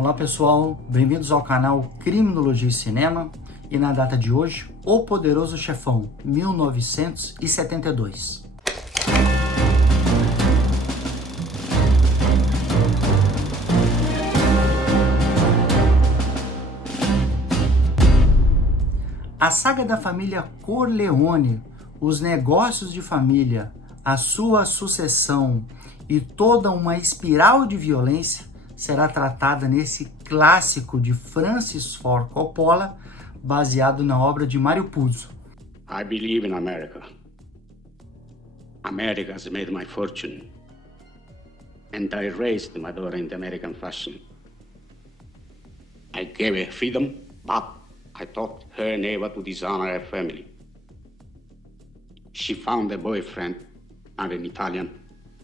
Olá pessoal, bem-vindos ao canal Criminologia e Cinema e na data de hoje, O Poderoso Chefão, 1972. A saga da família Corleone, os negócios de família, a sua sucessão e toda uma espiral de violência será tratada nesse clássico de Francis Ford Coppola, baseado na obra de Mario Puzo. I believe in America. America has made my fortune. And I raised my daughter in the American fashion. I gave her freedom, but I taught her never to dishonor her family. She found a boyfriend, and an Italian.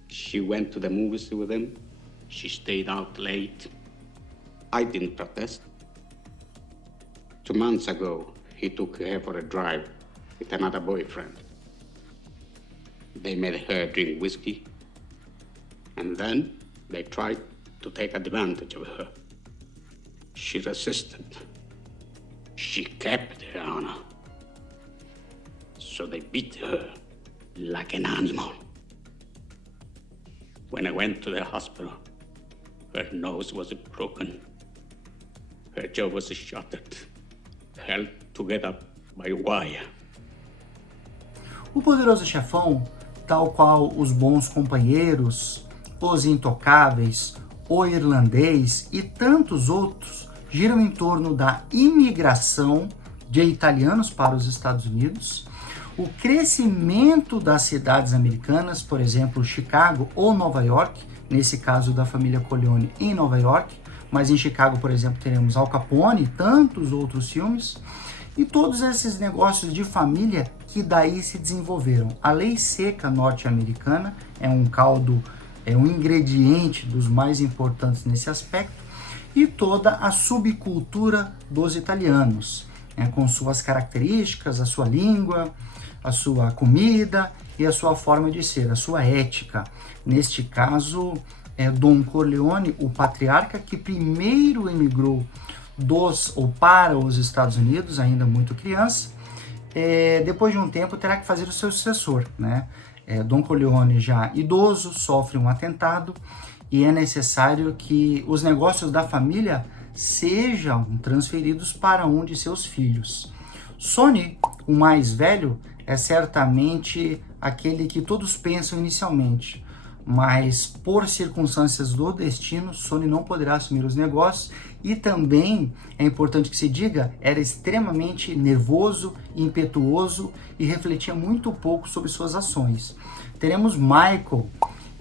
She went to the movies with him. She stayed out late. I didn't protest. 2 months ago, he took her for a drive with another boyfriend. They made her drink whiskey, and then they tried to take advantage of her. She resisted. She kept her honor. So they beat her like an animal. When I went to the hospital, her nose was broken. Her jaw was shattered, held together by wire. O Poderoso Chefão, tal qual Os Bons Companheiros, Os Intocáveis, O Irlandês e tantos outros, giram em torno da imigração de italianos para os Estados Unidos, o crescimento das cidades americanas, por exemplo, Chicago ou Nova York, nesse caso da família Corleone em Nova York, mas em Chicago, por exemplo, teremos Al Capone e tantos outros filmes, e todos esses negócios de família que daí se desenvolveram. A lei seca norte-americana é um caldo, é um ingrediente dos mais importantes nesse aspecto, e toda a subcultura dos italianos, com suas características, a sua língua, a sua comida e a sua forma de ser, a sua ética. Neste caso, Don Corleone, o patriarca que primeiro emigrou para os Estados Unidos, ainda muito criança, depois de um tempo terá que fazer o seu sucessor, né? Don Corleone, já idoso, sofre um atentado e é necessário que os negócios da família sejam transferidos para um de seus filhos. Sonny, o mais velho, é certamente aquele que todos pensam inicialmente, mas por circunstâncias do destino, Sonny não poderá assumir os negócios e também, é importante que se diga, era extremamente nervoso, impetuoso e refletia muito pouco sobre suas ações. Teremos Michael,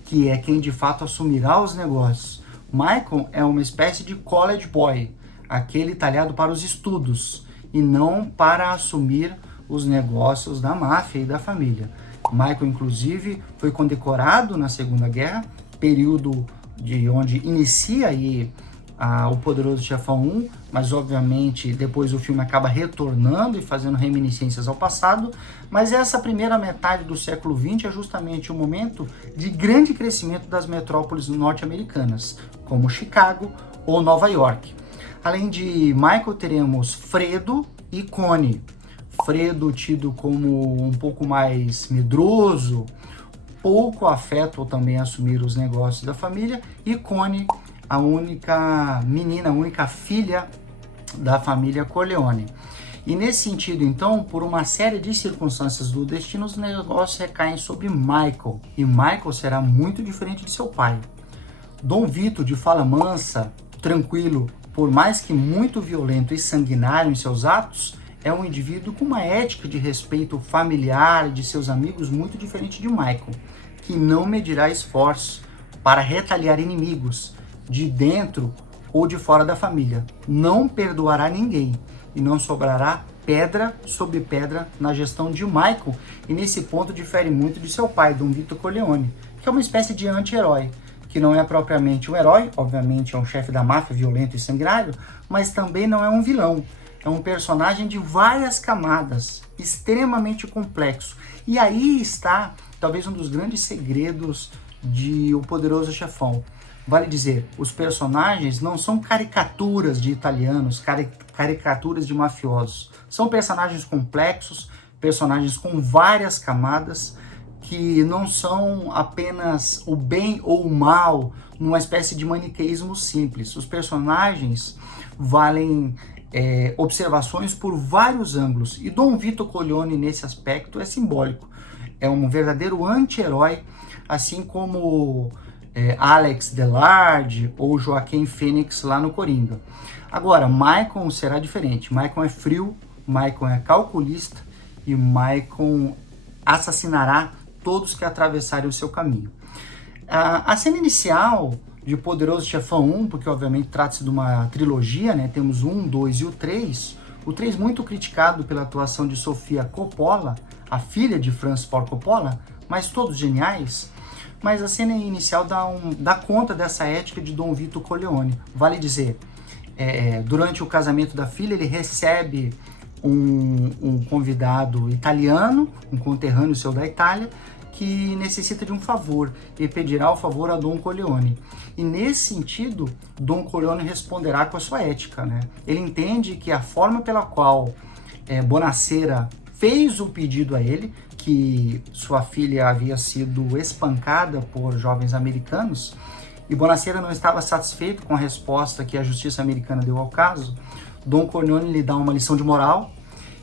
que é quem de fato assumirá os negócios. Michael é uma espécie de college boy, aquele talhado para os estudos e não para assumir os negócios da máfia e da família. Michael, inclusive, foi condecorado na Segunda Guerra, período de onde inicia aí o Poderoso Chefão 1, mas obviamente depois o filme acaba retornando e fazendo reminiscências ao passado, mas essa primeira metade do século XX é justamente o momento de grande crescimento das metrópoles norte-americanas, como Chicago ou Nova York. Além de Michael, teremos Fredo e Connie. Fredo tido como um pouco mais medroso, pouco afeto ou também assumir os negócios da família, e Connie, a única menina, a única filha da família Corleone. E nesse sentido, então, por uma série de circunstâncias do destino, os negócios recaem sobre Michael, e Michael será muito diferente de seu pai. Dom Vito, de fala mansa, tranquilo, por mais que muito violento e sanguinário em seus atos, é um indivíduo com uma ética de respeito familiar de seus amigos muito diferente de Michael, que não medirá esforços para retaliar inimigos de dentro ou de fora da família. Não perdoará ninguém e não sobrará pedra sobre pedra na gestão de Michael, e nesse ponto difere muito de seu pai, Dom Vito Corleone, que é uma espécie de anti-herói, que não é propriamente um herói, obviamente é um chefe da máfia violento e sanguinário, mas também não é um vilão. É um personagem de várias camadas, extremamente complexo. E aí está, talvez, um dos grandes segredos de O Poderoso Chefão. Vale dizer, os personagens não são caricaturas de italianos, caricaturas de mafiosos. São personagens complexos, personagens com várias camadas, que não são apenas o bem ou o mal, numa espécie de maniqueísmo simples. Os personagens valem observações por vários ângulos, e Dom Vito Corleone, nesse aspecto, é simbólico. É um verdadeiro anti-herói, assim como Alex Delarge ou Joaquim Phoenix lá no Coringa. Agora, Michael será diferente. Michael é frio, Michael é calculista e Michael assassinará todos que atravessarem o seu caminho. A cena inicial de Poderoso Chefão 1, porque obviamente trata-se de uma trilogia, né? Temos o 1, 2 e o 3. O 3 muito criticado pela atuação de Sofia Coppola, a filha de Francis Ford Coppola, mas todos geniais. Mas a cena inicial dá conta dessa ética de Dom Vito Corleone. Vale dizer, durante o casamento da filha, ele recebe um convidado italiano, um conterrâneo seu da Itália, que necessita de um favor e pedirá o favor a Dom Corleone. E nesse sentido, Dom Corleone responderá com a sua ética, né? Ele entende que a forma pela qual Bonacera fez o pedido a ele, que sua filha havia sido espancada por jovens americanos, e Bonacera não estava satisfeito com a resposta que a justiça americana deu ao caso, Dom Corleone lhe dá uma lição de moral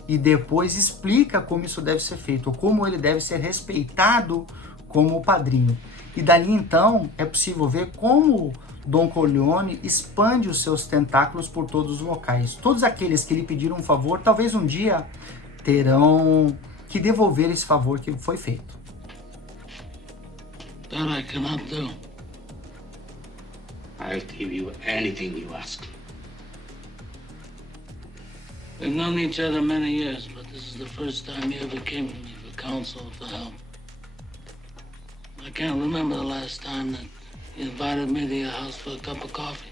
e depois explica como isso deve ser feito, ou como ele deve ser respeitado como padrinho. E dali então é possível ver como Dom Corleone expande os seus tentáculos por todos os locais. Todos aqueles que lhe pediram um favor, talvez um dia terão que devolver esse favor que foi feito. That I cannot do. I'll give you anything you ask. We've known each other many years, but this is the first time you ever came to me for counsel or for help. I can't remember the last time that you invited me to your house for a cup of coffee.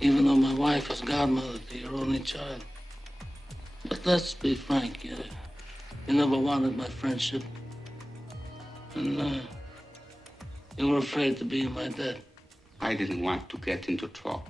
Even though my wife is godmother to your only child. But let's be frank, you never wanted my friendship. And you were afraid to be in my debt. I didn't want to get into trouble.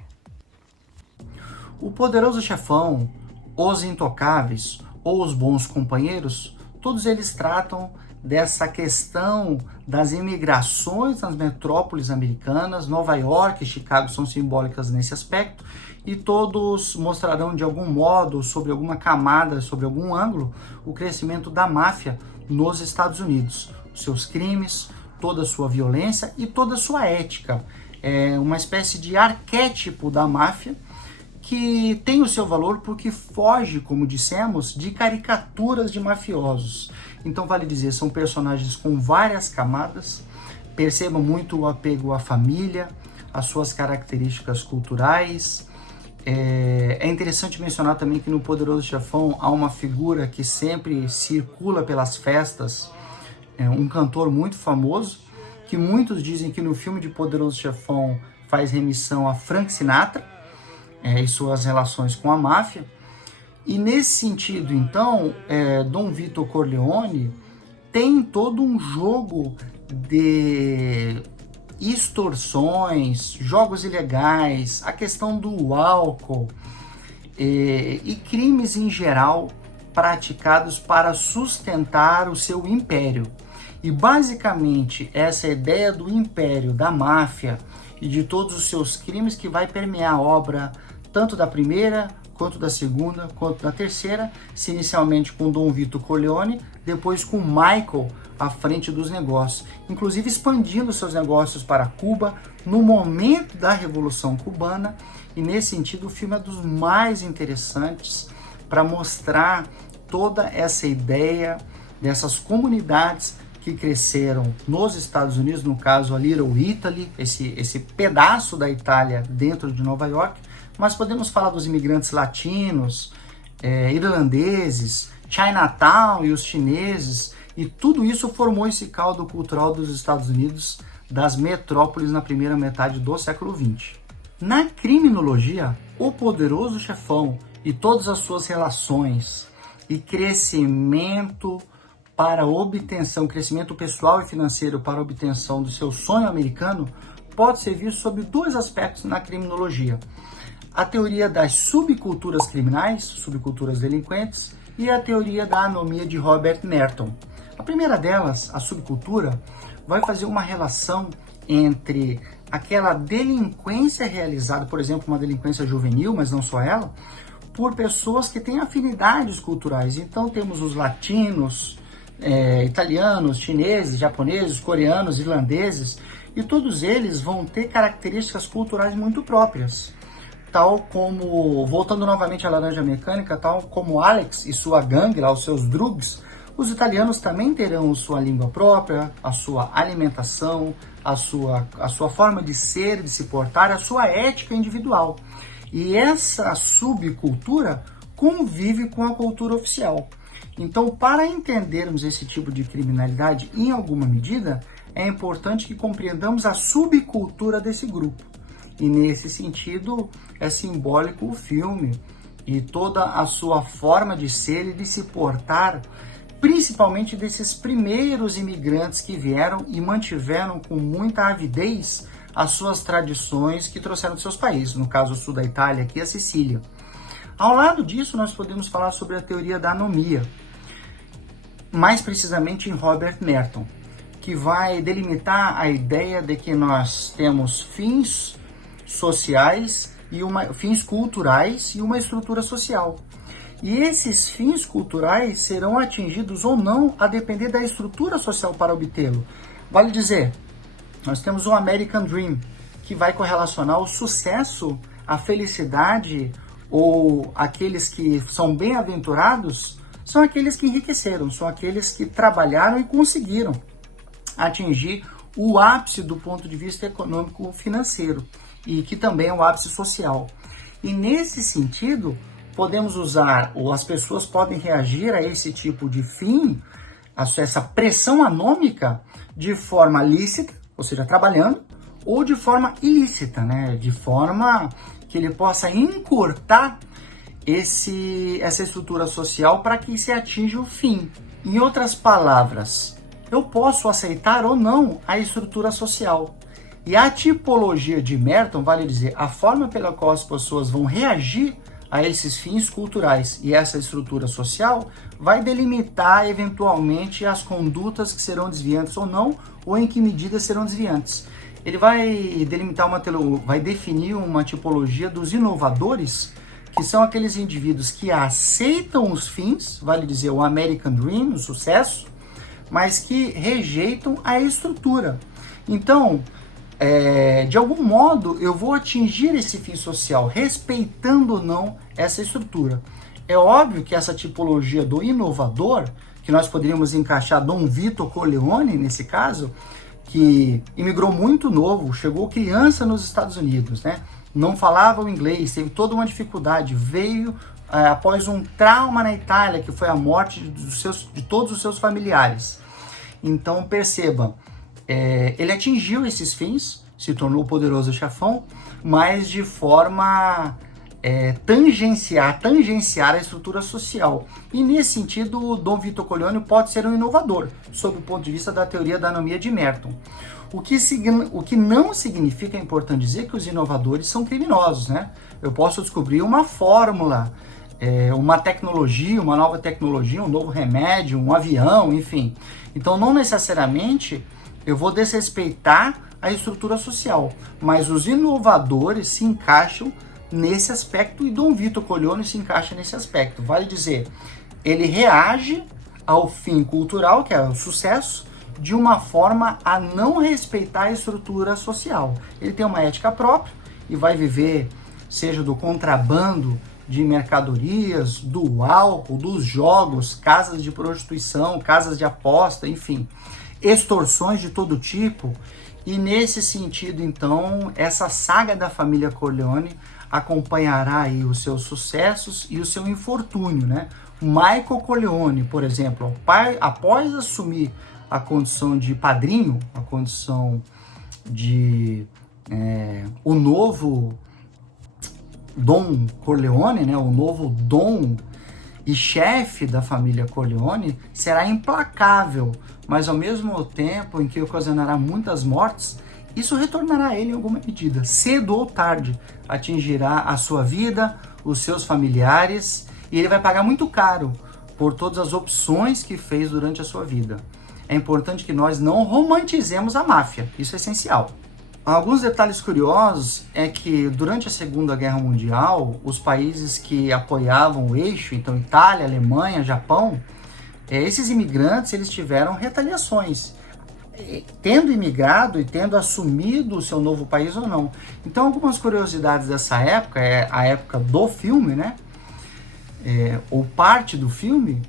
O Poderoso Chefão, Os Intocáveis ou Os Bons Companheiros, todos eles tratam dessa questão das imigrações nas metrópoles americanas. Nova York e Chicago são simbólicas nesse aspecto, e todos mostrarão de algum modo, sobre alguma camada, sobre algum ângulo, o crescimento da máfia nos Estados Unidos, os seus crimes, toda a sua violência e toda a sua ética. É uma espécie de arquétipo da máfia que tem o seu valor porque foge, como dissemos, de caricaturas de mafiosos. Então vale dizer, são personagens com várias camadas. Percebam muito o apego à família, as suas características culturais. É interessante mencionar também que no Poderoso Chefão há uma figura que sempre circula pelas festas, um cantor muito famoso, que muitos dizem que no filme de Poderoso Chefão faz remissão a Frank Sinatra e suas relações com a máfia. E nesse sentido, então, Dom Vito Corleone tem todo um jogo de extorsões, jogos ilegais, a questão do álcool e crimes em geral praticados para sustentar o seu império. E basicamente essa ideia do império, da máfia e de todos os seus crimes que vai permear a obra tanto da primeira, quanto da segunda, quanto da terceira, se inicialmente com Dom Vito Corleone, depois com Michael à frente dos negócios, inclusive expandindo seus negócios para Cuba no momento da Revolução Cubana, e nesse sentido o filme é dos mais interessantes para mostrar toda essa ideia dessas comunidades que cresceram nos Estados Unidos, no caso a Little Italy, esse pedaço da Itália dentro de Nova York, mas podemos falar dos imigrantes latinos, irlandeses, Chinatown e os chineses, e tudo isso formou esse caldo cultural dos Estados Unidos, das metrópoles na primeira metade do século XX. Na criminologia, o Poderoso Chefão e todas as suas relações e crescimento para a obtenção, crescimento pessoal e financeiro para a obtenção do seu sonho americano, pode ser visto sob dois aspectos na criminologia: a teoria das subculturas criminais, subculturas delinquentes, e a teoria da anomia de Robert Merton. A primeira delas, a subcultura, vai fazer uma relação entre aquela delinquência realizada, por exemplo, uma delinquência juvenil, mas não só ela, por pessoas que têm afinidades culturais. Então temos os latinos, italianos, chineses, japoneses, coreanos, irlandeses, e todos eles vão ter características culturais muito próprias. Tal como, voltando novamente à Laranja Mecânica, tal como Alex e sua gangue, lá, os seus drugs, os italianos também terão sua língua própria, a sua alimentação, a sua forma de ser, de se portar, a sua ética individual. E essa subcultura convive com a cultura oficial. Então, para entendermos esse tipo de criminalidade em alguma medida, é importante que compreendamos a subcultura desse grupo. E nesse sentido, é simbólico o filme e toda a sua forma de ser e de se portar, principalmente desses primeiros imigrantes que vieram e mantiveram com muita avidez as suas tradições que trouxeram de seus países, no caso o sul da Itália, aqui a Sicília. Ao lado disso, nós podemos falar sobre a teoria da anomia, mais precisamente em Robert Merton, que vai delimitar a ideia de que nós temos fins sociais e fins culturais e uma estrutura social. E esses fins culturais serão atingidos ou não a depender da estrutura social para obtê-lo. Vale dizer, nós temos o American Dream, que vai correlacionar o sucesso, a felicidade, ou aqueles que são bem-aventurados, são aqueles que enriqueceram, são aqueles que trabalharam e conseguiram atingir o ápice do ponto de vista econômico-financeiro, e que também é o ápice social. E nesse sentido, podemos usar, ou as pessoas podem reagir a esse tipo de fim, a essa pressão anômica, de forma lícita, ou seja, trabalhando, ou de forma ilícita, né? De forma que ele possa encurtar essa estrutura social para que se atinja o fim. Em outras palavras, eu posso aceitar ou não a estrutura social. E a tipologia de Merton, vale dizer, a forma pela qual as pessoas vão reagir a esses fins culturais e essa estrutura social, vai delimitar eventualmente as condutas que serão desviantes ou não, ou em que medida serão desviantes. Ele vai vai definir uma tipologia dos inovadores, que são aqueles indivíduos que aceitam os fins, vale dizer, o American Dream, o sucesso, mas que rejeitam a estrutura. Então, de algum modo, eu vou atingir esse fim social, respeitando ou não essa estrutura. É óbvio que essa tipologia do inovador, que nós poderíamos encaixar Dom Vito Corleone nesse caso, que imigrou muito novo, chegou criança nos Estados Unidos, né? Não falava o inglês, teve toda uma dificuldade, veio após um trauma na Itália, que foi a morte de todos os seus familiares. Então, perceba, ele atingiu esses fins, se tornou o poderoso chefão, mas de forma tangenciar a estrutura social. E nesse sentido, o Dom Vito Corleone pode ser um inovador, sob o ponto de vista da teoria da anomia de Merton. O que não significa, é importante dizer, que os inovadores são criminosos, né? Eu posso descobrir uma fórmula, uma tecnologia, uma nova tecnologia, um novo remédio, um avião, enfim. Então, não necessariamente eu vou desrespeitar a estrutura social, mas os inovadores se encaixam nesse aspecto e Dom Vito Corleone se encaixa nesse aspecto. Vale dizer, ele reage ao fim cultural, que é o sucesso, de uma forma a não respeitar a estrutura social. Ele tem uma ética própria e vai viver, seja do contrabando de mercadorias, do álcool, dos jogos, casas de prostituição, casas de aposta, enfim, extorsões de todo tipo. E nesse sentido, então, essa saga da família Corleone acompanhará aí os seus sucessos e o seu infortúnio, né? Michael Corleone, por exemplo, após assumir a condição de padrinho, a condição de o novo Dom Corleone, né? O novo Dom e chefe da família Corleone, será implacável, mas ao mesmo tempo em que ocasionará muitas mortes, isso retornará a ele em alguma medida. Cedo ou tarde, atingirá a sua vida, os seus familiares, e ele vai pagar muito caro por todas as opções que fez durante a sua vida. É importante que nós não romantizemos a máfia, isso é essencial. Alguns detalhes curiosos é que durante a Segunda Guerra Mundial, os países que apoiavam o eixo, então Itália, Alemanha, Japão, esses imigrantes eles tiveram retaliações, tendo imigrado e tendo assumido o seu novo país ou não. Então algumas curiosidades dessa época, é a época do filme, né? Ou parte do filme,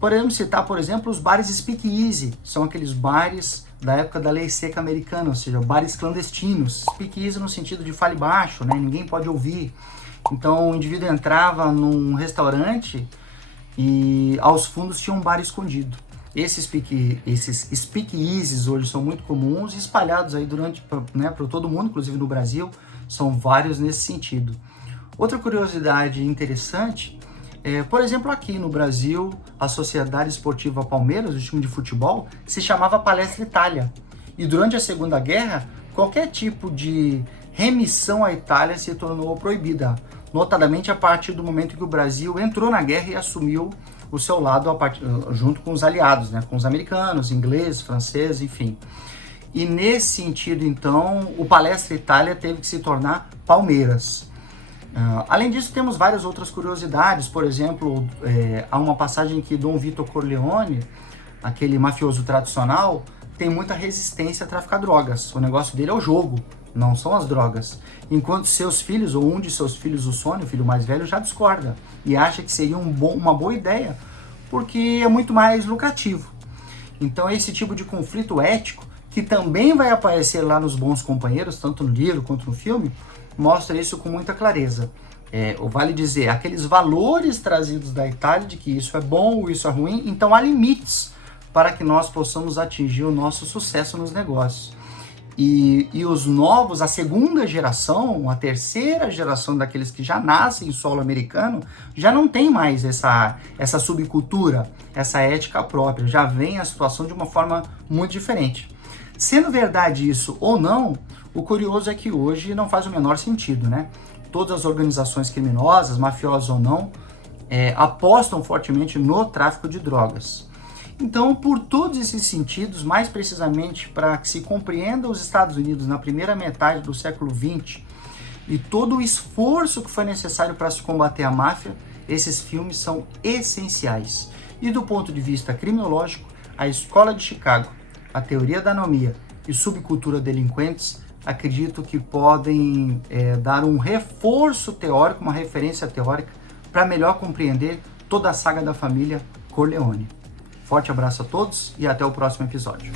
podemos citar, por exemplo, os bares speakeasy, são aqueles bares da época da lei seca americana, ou seja, bares clandestinos. Speakeasy no sentido de fale baixo, né? Ninguém pode ouvir. Então o indivíduo entrava num restaurante e aos fundos tinha um bar escondido. Esses speakeasies hoje são muito comuns e espalhados aí para todo mundo, inclusive no Brasil, são vários nesse sentido. Outra curiosidade interessante por exemplo, aqui no Brasil, a Sociedade Esportiva Palmeiras, o time de futebol, se chamava Palestra Itália. E durante a Segunda Guerra, qualquer tipo de remissão à Itália se tornou proibida, notadamente a partir do momento que o Brasil entrou na guerra e assumiu o seu lado junto com os aliados, né, com os americanos, ingleses, franceses, enfim. E nesse sentido, então, o Palestra Itália teve que se tornar Palmeiras. Além disso, temos várias outras curiosidades. Por exemplo, há uma passagem que Dom Vito Corleone, aquele mafioso tradicional, tem muita resistência a traficar drogas. O negócio dele é o jogo, não são as drogas. Enquanto seus filhos, ou um de seus filhos, o Sônia, o filho mais velho, já discorda e acha que seria uma boa ideia, porque é muito mais lucrativo. Então esse tipo de conflito ético, que também vai aparecer lá nos Bons Companheiros, tanto no livro quanto no filme, mostra isso com muita clareza. Vale dizer, aqueles valores trazidos da Itália de que isso é bom, isso é ruim, então há limites para que nós possamos atingir o nosso sucesso nos negócios. E os novos, a segunda geração, a terceira geração daqueles que já nascem em solo americano, já não tem mais essa subcultura, essa ética própria, já vem a situação de uma forma muito diferente. Sendo verdade isso ou não, o curioso é que hoje não faz o menor sentido, né? Todas as organizações criminosas, mafiosas ou não, apostam fortemente no tráfico de drogas. Então, por todos esses sentidos, mais precisamente para que se compreenda os Estados Unidos na primeira metade do século XX e todo o esforço que foi necessário para se combater a máfia, esses filmes são essenciais. E do ponto de vista criminológico, a Escola de Chicago, a Teoria da Anomia e Subcultura Delinquentes, acredito que podem dar um reforço teórico, uma referência teórica, para melhor compreender toda a saga da família Corleone. Forte abraço a todos e até o próximo episódio.